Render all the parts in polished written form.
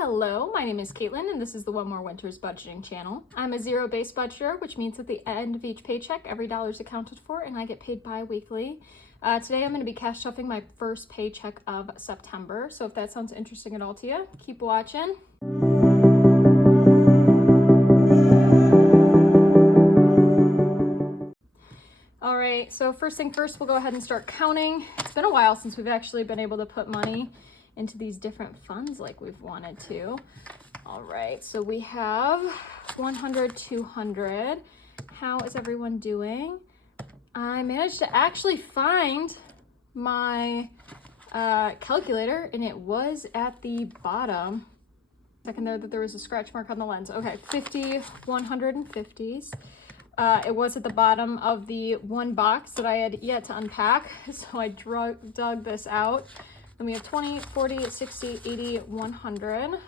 Hello, my name is Caitlin and this is the One More Winters budgeting channel. I'm a zero-based budgeter, which means at the end of each paycheck, every dollar is accounted for and I get paid bi-weekly. Today I'm going to be cash stuffing my first paycheck of September. So if that sounds interesting at all to you, keep watching. All right, so first thing first, we'll go ahead and start counting. It's been a while since we've actually been able to put money into these different funds like we've wanted to. All right, so we have 100, 200. How is everyone doing? I managed to actually find my calculator and it was at the bottom. Second there was a scratch mark on the lens. Okay, 50, 150s. It was at the bottom of the one box that I had yet to unpack. So I dug this out. Then we have 20, 40, 60, 80, 100. 100.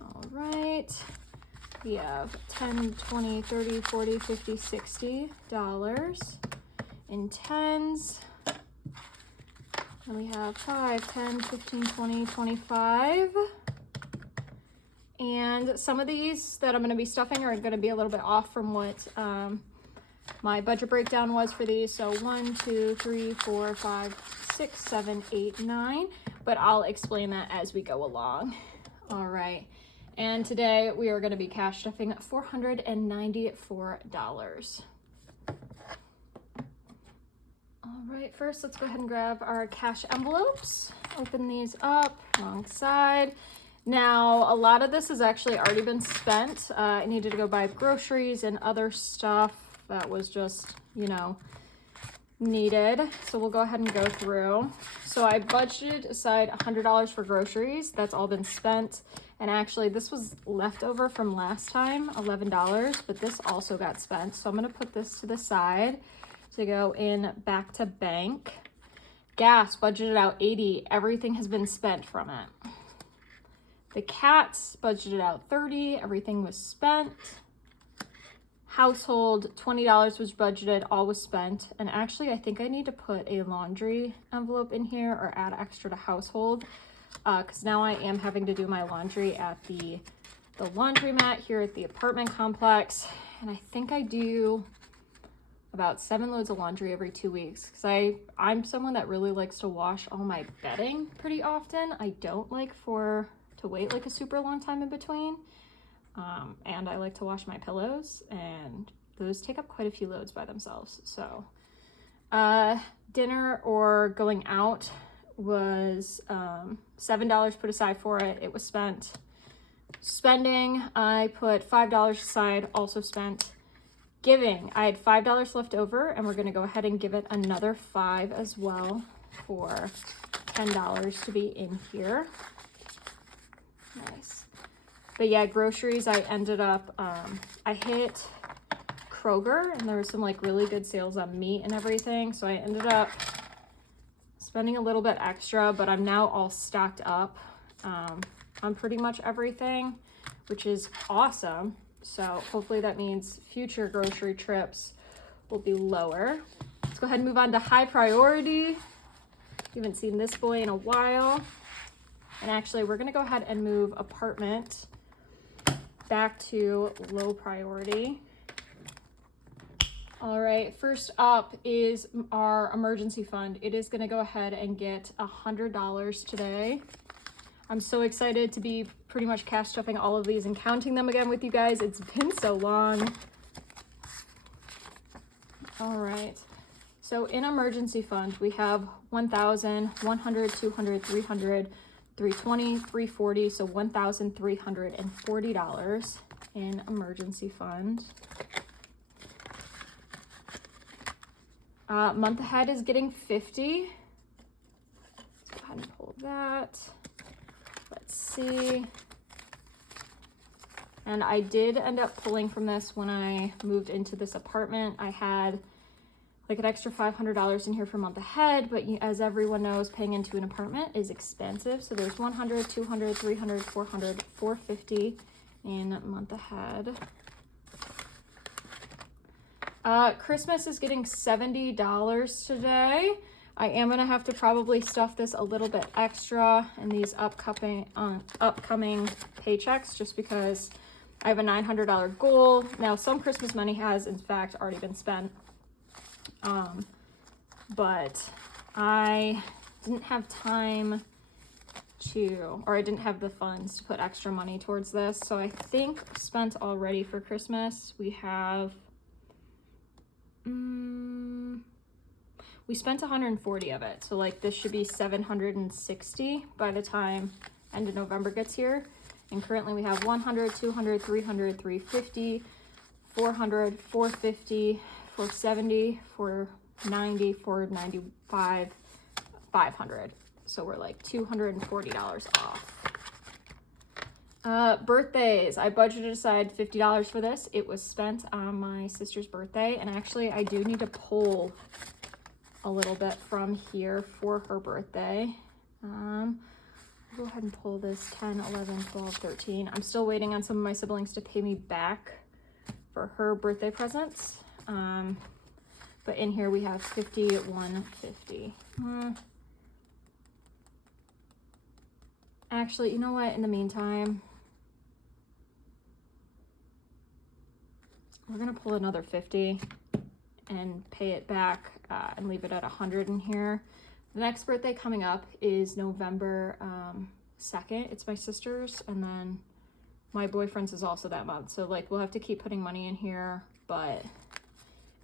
All right. We have 10, 20, 30, 40, 50, 60 dollars in tens. Then we have 5, 10, 15, 20, 25. And some of these that I'm going to be stuffing are going to be a little bit off from what my budget breakdown was for these. So 1, 2, 3, 4, 5, 6, 7, 8, 9. But I'll explain that as we go along. All right. And today we are going to be cash stuffing $494. All right, first let's go ahead and grab our cash envelopes. Open these up, wrong side. Now, a lot of this has actually already been spent. I needed to go buy groceries and other stuff that was just, needed. So we'll go ahead and go through. So I budgeted aside $100 for groceries. That's all been spent. And actually, this was leftover from last time, $11, but this also got spent. So I'm going to put this to the side to go in back to bank. Gas, budgeted out $80. Everything has been spent from it. The cats budgeted out $30, everything was spent. Household, $20 was budgeted, all was spent. And actually, I think I need to put a laundry envelope in here or add extra to household because now I am having to do my laundry at the laundromat here at the apartment complex. And I think I do about 7 loads of laundry every 2 weeks because I'm someone that really likes to wash all my bedding pretty often. I don't like to wait like a super long time in between. And I like to wash my pillows and those take up quite a few loads by themselves. So dinner or going out was $7 put aside for it. It was spent. Spending, I put $5 aside, also spent. Giving, I had $5 left over and we're going to go ahead and give it another $5 as well for $10 to be in here. Nice. But yeah, groceries, I ended up, I hit Kroger and there was some like really good sales on meat and everything. So I ended up spending a little bit extra, but I'm now all stocked up on pretty much everything, which is awesome. So hopefully that means future grocery trips will be lower. Let's go ahead and move on to high priority. You haven't seen this boy in a while. And actually, we're going to go ahead and move apartment back to low priority. All right, first up is our emergency fund. It is going to go ahead and get $100 today. I'm so excited to be pretty much cash stuffing all of these and counting them again with you guys. It's been so long. All right. So in emergency fund, we have 1,000, 100, 200, 300, 320, 340, so $1,340 in emergency fund. Month ahead is getting 50. Let's go ahead and pull that. Let's see. And I did end up pulling from this when I moved into this apartment. I had like an extra $500 in here for month ahead, but as everyone knows, paying into an apartment is expensive. So there's 100, 200, 300, 400, 450 in month ahead. Christmas is getting $70 today. I am gonna have to probably stuff this a little bit extra in these upcoming paychecks, just because I have a $900 goal. Now, some Christmas money has in fact already been spent, but I didn't have time or I didn't have the funds to put extra money towards this. So I think spent already for Christmas, we have, we spent 140 of it. So like this should be 760 by the time end of November gets here. And currently we have 100, 200, 300, 350, 400, 450, 470, 490, 495, 500. So we're like $240 off. Birthdays. I budgeted aside $50 for this. It was spent on my sister's birthday. And actually I do need to pull a little bit from here for her birthday. Go ahead and pull this 10, 11, 12, 13. I'm still waiting on some of my siblings to pay me back for her birthday presents. But in here we have 50, 150. Actually, you know what? In the meantime, we're gonna pull another 50 and pay it back and leave it at 100 in here. The next birthday coming up is November 2nd. It's my sister's, and then my boyfriend's is also that month. So like we'll have to keep putting money in here, but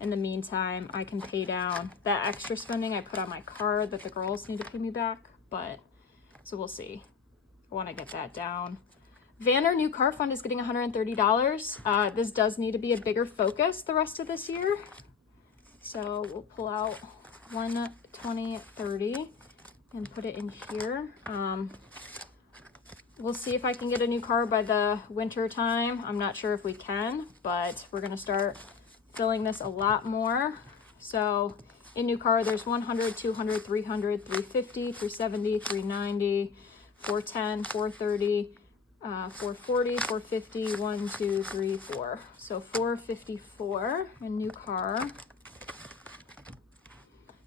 in the meantime, I can pay down that extra spending I put on my card that the girls need to pay me back. But so we'll see. I want to get that down. Vanner new car fund is getting $130. This does need to be a bigger focus the rest of this year. So we'll pull out 120, 30 and put it in here. We'll see if I can get a new car by the winter time. I'm not sure if we can, but we're gonna start filling this a lot more. So in new car, there's 100, 200, 300, 350, 370, 390, 410, 430, 440, 450, 1, 2, 3, 4. So 454 in new car.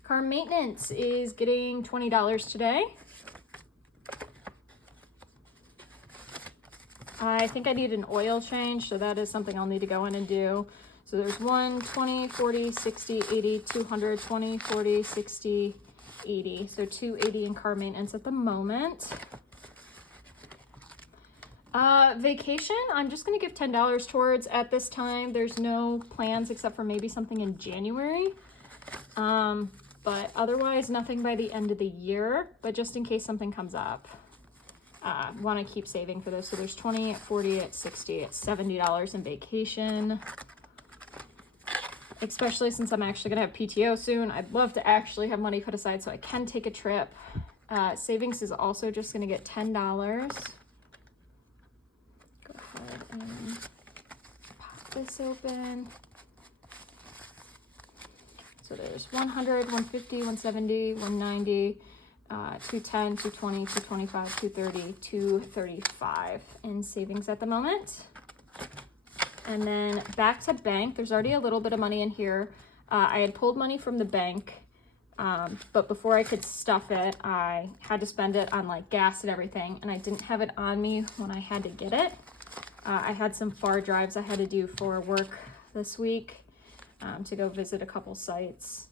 Car maintenance is getting $20 today. I think I need an oil change, so that is something I'll need to go in and do. So there's 1, 20, 40, 60, 80, 200, 20, 40, 60, 80. So 280 in car maintenance at the moment. Vacation, I'm just going to give $10 towards at this time. There's no plans except for maybe something in January. But otherwise nothing by the end of the year, but just in case something comes up. Want to keep saving for those. So there's 20, 40, 60, $70 in vacation. Especially since I'm actually going to have PTO soon. I'd love to actually have money put aside so I can take a trip. Savings is also just going to get $10. Go ahead and pop this open. So there's 100, 150, 170, 190, 210, 220, 225, 230, 235 in savings at the moment. And then back to bank, there's already a little bit of money in here. I had pulled money from the bank, but before I could stuff it, I had to spend it on like gas and everything, and I didn't have it on me when I had to get it. I had some far drives I had to do for work this week to go visit a couple sites.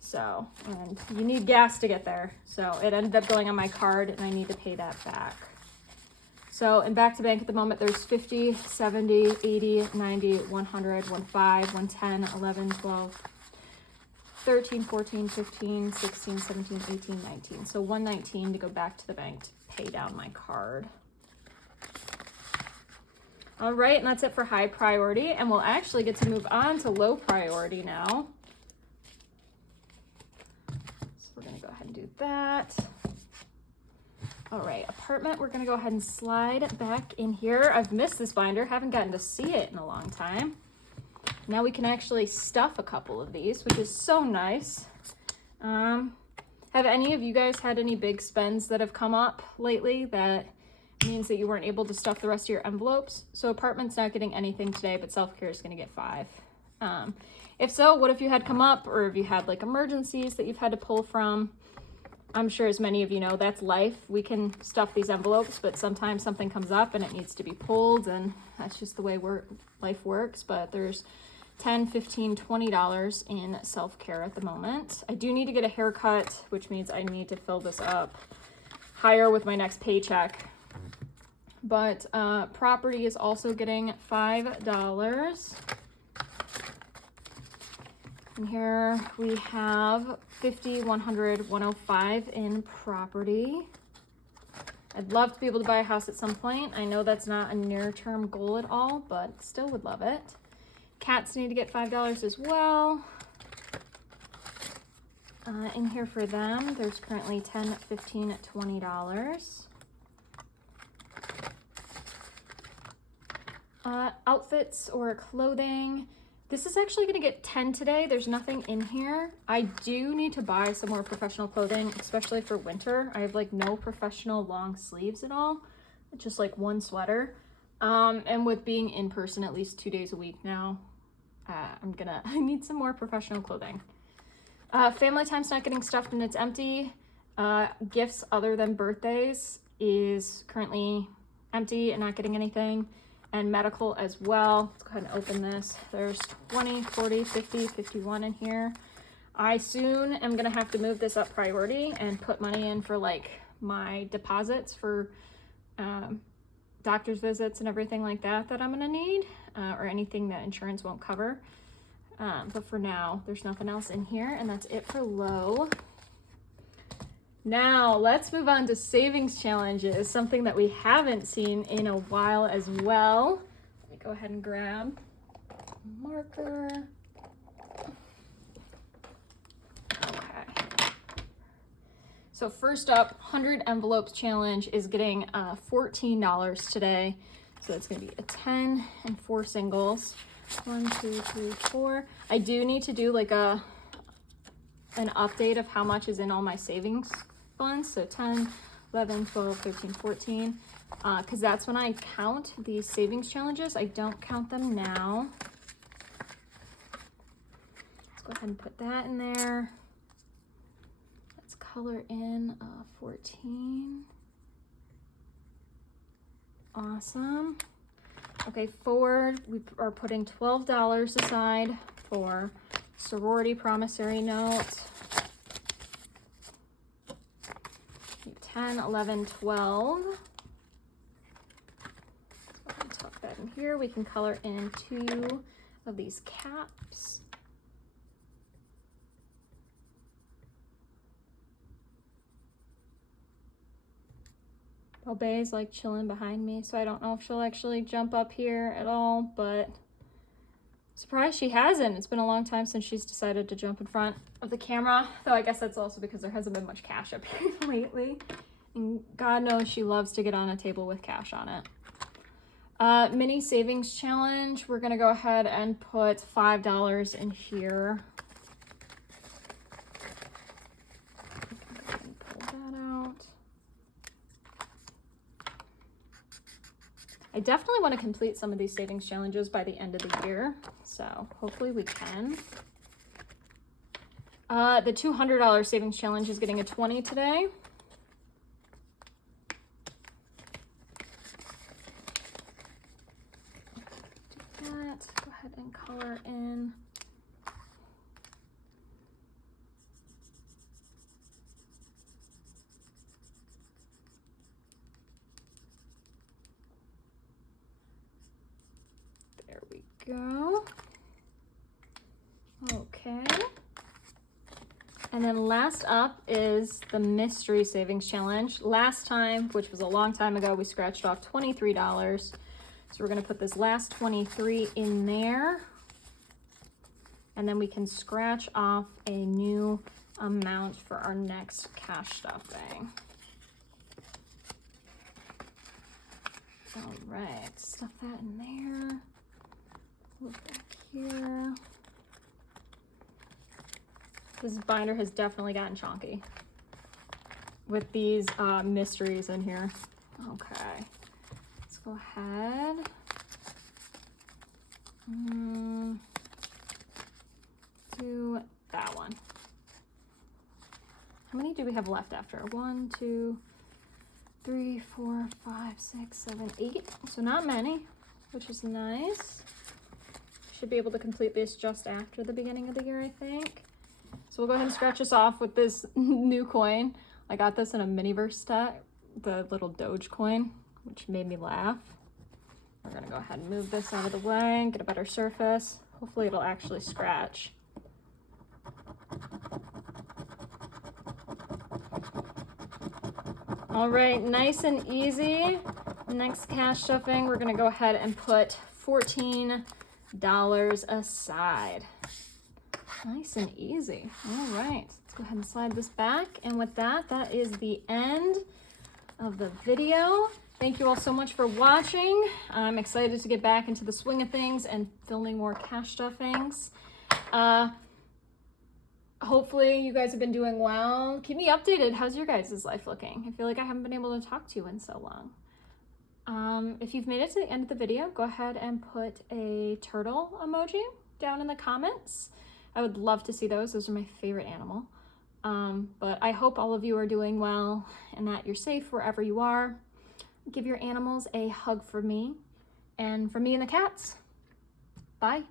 So, and you need gas to get there. So it ended up going on my card and I need to pay that back. So in back to bank at the moment, there's 50, 70, 80, 90, 100, 15, 110, 11, 12, 13, 14, 15, 16, 17, 18, 19. So 119 to go back to the bank to pay down my card. All right, and that's it for high priority. And we'll actually get to move on to low priority now. So we're gonna go ahead and do that. All right, apartment, we're gonna go ahead and slide back in here. I've missed this binder, haven't gotten to see it in a long time. Now we can actually stuff a couple of these, which is so nice. Have any of you guys had any big spends that have come up lately that means that you weren't able to stuff the rest of your envelopes? So apartment's not getting anything today, but self-care is gonna get 5. If so, what if you had come up, or if you had like emergencies that you've had to pull from? I'm sure as many of you know, that's life. We can stuff these envelopes, but sometimes something comes up and it needs to be pulled, and that's just the way life works. But there's $10, $15, $20 in self-care at the moment. I do need to get a haircut, which means I need to fill this up higher with my next paycheck. But property is also getting $5. And here we have 50, 100, 105 in property. I'd love to be able to buy a house at some point. I know that's not a near-term goal at all, but still would love it. Cats need to get $5 as well. In here for them, there's currently $10, $15, $20. Outfits or clothing. This is actually going to get 10 today. There's nothing in here. I do need to buy some more professional clothing, especially for winter. I have like no professional long sleeves at all. Just like one sweater. And with being in person at least 2 days a week now, I need some more professional clothing. Family time's not getting stuffed and it's empty. Gifts other than birthdays is currently empty and not getting anything. And medical as well. Let's go ahead and open this. There's 20, 40, 50, 51 in here. I soon am gonna have to move this up priority and put money in for like my deposits for doctor's visits and everything like that I'm gonna need, or anything that insurance won't cover. But for now, there's nothing else in here, and that's it for low. Now let's move on to savings challenges, something that we haven't seen in a while as well. Let me go ahead and grab a marker. Okay. So first up, 100 envelopes challenge is getting $14 today. So it's gonna be a 10 and 4 singles. 1, 2, 3, 4. I do need to do like an update of how much is in all my savings funds. So 10, 11, 12, 13, 14. Because that's when I count these savings challenges. I don't count them now. Let's go ahead and put that in there. Let's color in 14. Awesome. Okay, forward, we are putting $12 aside for sorority promissory note. 10, 11, 12. Let's go ahead and tuck that in here. We can color in 2 of these caps. Obey's like chilling behind me, so I don't know if she'll actually jump up here at all, but surprised she hasn't. It's been a long time since she's decided to jump in front of the camera, though I guess that's also because there hasn't been much cash up here lately. And God knows she loves to get on a table with cash on it. Mini savings challenge. We're gonna go ahead and put $5 in here. Pull that out. I definitely want to complete some of these savings challenges by the end of the year, so hopefully we can. The $200 savings challenge is getting a 20 today. Do that. Go ahead and color in. There we go. Okay. And then last up is the mystery savings challenge. Last time, which was a long time ago, we scratched off $23. So we're gonna put this last 23 in there. And then we can scratch off a new amount for our next cash stuffing. All right, stuff that in there. Look back here. This binder has definitely gotten chonky with these mysteries in here. Okay, let's go ahead. Do that one. How many do we have left after? 1, 2, 3, 4, 5, 6, 7, 8. So not many, which is nice. Should be able to complete this just after the beginning of the year, I think. So we'll go ahead and scratch this off with this new coin. I got this in a Miniverse set, the little Doge coin, which made me laugh. We're gonna go ahead and move this out of the way and get a better surface. Hopefully it'll actually scratch. All right, nice and easy. Next cash stuffing, we're gonna go ahead and put $14 aside. Nice and easy. All right, let's go ahead and slide this back. And with that, that is the end of the video. Thank you all so much for watching. I'm excited to get back into the swing of things and filming more cash stuffings. Hopefully you guys have been doing well. Keep me updated. How's your guys' life looking? I feel like I haven't been able to talk to you in so long. If you've made it to the end of the video, go ahead and put a turtle emoji down in the comments. I would love to see those. Those are my favorite animal. But I hope all of you are doing well and that you're safe wherever you are. Give your animals a hug for me and from me and the cats. Bye.